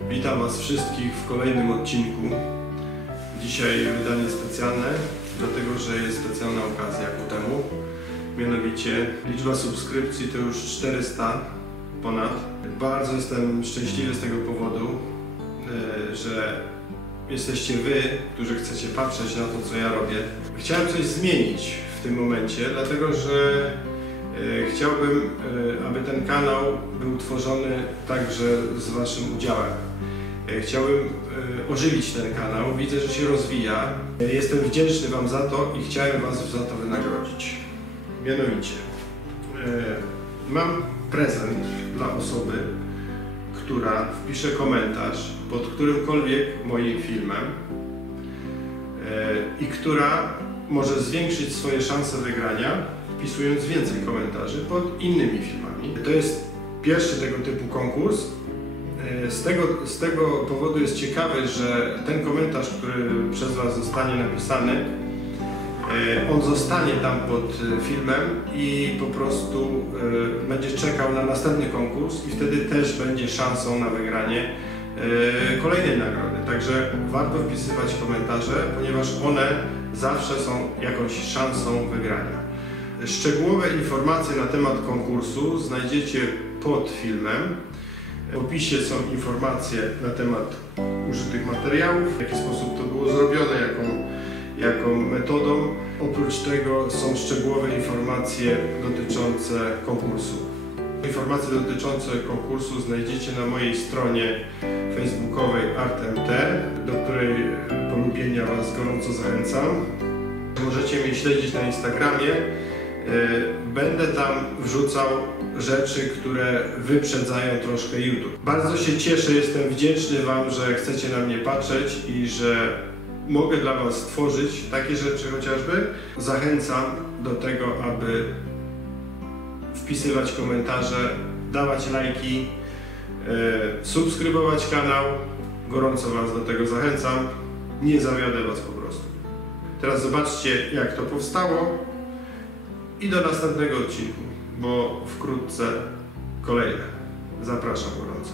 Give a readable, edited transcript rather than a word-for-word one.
Witam Was wszystkich w kolejnym odcinku. Dzisiaj wydanie specjalne, dlatego że jest specjalna okazja ku temu. Mianowicie liczba subskrypcji to już 400 ponad. Bardzo jestem szczęśliwy z tego powodu, że jesteście Wy, którzy chcecie patrzeć na to, co ja robię. Chciałem coś zmienić w tym momencie, dlatego że chciałbym, aby ten kanał był tworzony także z Waszym udziałem. Chciałbym ożywić ten kanał, widzę, że się rozwija. Jestem wdzięczny Wam za to i chciałem Was za to wynagrodzić. Mianowicie, mam prezent dla osoby, która wpisze komentarz pod którymkolwiek moim filmem i która może zwiększyć swoje szanse wygrania, wpisując więcej komentarzy pod innymi filmami. To jest pierwszy tego typu konkurs. Z tego powodu jest ciekawy, że ten komentarz, który przez Was zostanie napisany, on zostanie tam pod filmem i po prostu będzie czekał na następny konkurs i wtedy też będzie szansą na wygranie kolejnej nagrody. Także warto wpisywać komentarze, ponieważ one zawsze są jakąś szansą wygrania. Szczegółowe informacje na temat konkursu znajdziecie pod filmem. W opisie są informacje na temat użytych materiałów, w jaki sposób to było zrobione, jaką metodą. Oprócz tego są szczegółowe informacje dotyczące konkursu. Informacje dotyczące konkursu znajdziecie na mojej stronie facebookowej ArtMT, do której polubienia Was gorąco zachęcam. Możecie mnie śledzić na Instagramie. Będę tam wrzucał rzeczy, które wyprzedzają troszkę YouTube. Bardzo się cieszę, jestem wdzięczny Wam, że chcecie na mnie patrzeć i że mogę dla Was stworzyć takie rzeczy chociażby. Zachęcam do tego, aby wpisywać komentarze, dawać lajki, subskrybować kanał. Gorąco Was do tego zachęcam. Nie zawiodę Was po prostu. Teraz zobaczcie, jak to powstało. I do następnego odcinku, bo wkrótce kolejne. Zapraszam gorąco.